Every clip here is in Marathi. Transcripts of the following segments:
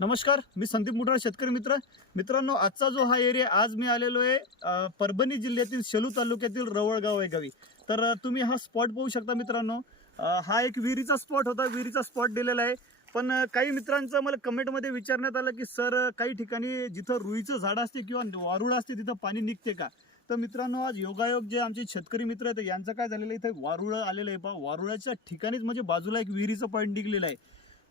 नमस्कार, मी संदीप मुठाळ, शेतकरी मित्रांनो, आजचा जो हा एरिया, आज मी आलेलो आहे परभणी जिल्ह्यातील सेलू तालुक्यातील रवळगाव या गावी. तर तुम्ही हा स्पॉट पाहू शकता मित्रांनो. हा एक विहिरीचा स्पॉट होता, विहिरीचा स्पॉट दिलेला आहे. पण काही मित्रांचं मला कमेंटमध्ये विचारण्यात आलं की सर, काही ठिकाणी जिथं रुईचं झाड असते किंवा वारुळ असते तिथं पाणी निघते का? तर मित्रांनो, आज योगायोग जे आमचे शेतकरी मित्र आहेत यांचं काय झालेलं आहे, इथं वारुळ आलेलं आहे. पहा, वारुळाच्या ठिकाणीच म्हणजे बाजूला एक विहिरीचं पॉईंट निघलेलं आहे.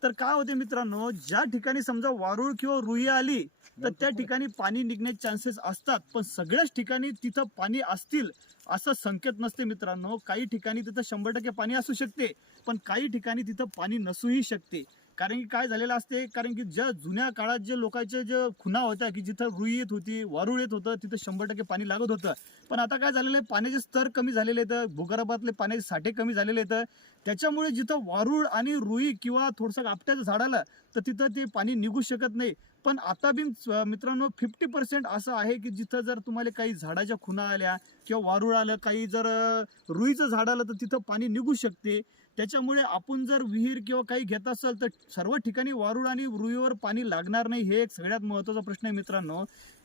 तर काय होते मित्रांनो, ज्या ठिकाणी समजा वारुळ किंवा रुई आली तर त्या ठिकाणी पाणी निघण्याचे चान्सेस असतात, पण सगळ्याच ठिकाणी तिथं पाणी असतील असं संकेत नसते मित्रांनो. काही ठिकाणी तिथं 100% पाणी असू शकते, पण काही ठिकाणी तिथं पाणी नसूही शकते. कारण की काय झालेलं असते, कारण की ज्या जुन्या काळात जे लोकांचे जे खुणा होत्या की जिथं रुई येत होती, वारुळ येत होतं, तिथं 100% पाणी लागत होतं. पण आता काय झालेलं आहे, पाण्याचे स्तर कमी झालेले आहेत, भूगर्भातले पाण्याचे साठे कमी झालेले आहेत. त्याच्यामुळे जिथं वारुळ आणि रुई किंवा थोडंसं आपट्याचं झाड आलं तर तिथं ते पाणी निघू शकत नाही. पण आता बी मित्रांनो 50% असं आहे की जिथं जर तुम्हाला काही झाडाच्या खुणा आल्या किंवा वारुळ आलं, काही जर रुईचं झाड आलं तर तिथं पाणी निघू शकते. त्याच्यामुळे आपण जर विहीर किंवा काही घेत असेल तर सर्व ठिकाणी वारुळ आणि रुईवर पाणी लागणार नाही, हे एक सगळ्यात महत्त्वाचा प्रश्न आहे मित्रांनो.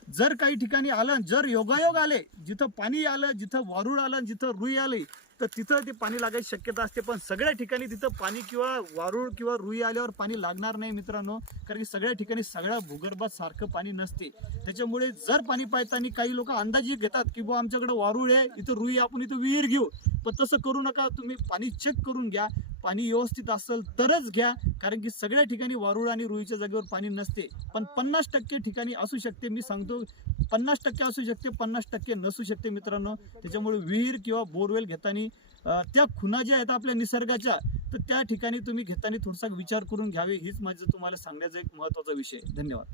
जर काही ठिकाणी आलं, जर योगायोग आले, जिथं पाणी आलं, जिथं वारुळ आलं, जिथं रुई आली तर तिथं ते पाणी लागायची शक्यता असते. पण सगळ्या ठिकाणी तिथं पाणी किंवा वारुळ किंवा रुई आल्यावर पाणी लागणार नाही मित्रांनो, कारण की सगळ्या ठिकाणी सगळ्या भूगर्भात सारखं पाणी नसते. त्याच्यामुळे जर पाणी पाहताना काही लोक अंदाजी घेतात की बुवा आमच्याकडे वारुळ आहे, इथं रुई, आपण इथं विहीर घेऊ. पण तसं करू नका, तुम्ही पाणी चेक करून घ्या. पाणी व्यवस्थित असेल तरच घ्या, कारण की सगळ्या ठिकाणी वारुळ आणि रुईच्या जागेवर पाणी नसते. पण 50% ठिकाणी असू शकते, मी सांगतो 50% असू शकते, 50% नसू शकते मित्रांनो. त्याच्यामुळे विहीर किंवा बोरवेल घेताना त्या खुणा ज्या आहेत आपल्या निसर्गाच्या, तर त्या ठिकाणी तुम्ही घेताना थोडासा विचार करून घ्यावे, हीच माझं तुम्हाला सांगण्याचा एक महत्त्वाचा विषय. धन्यवाद.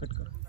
कट करा.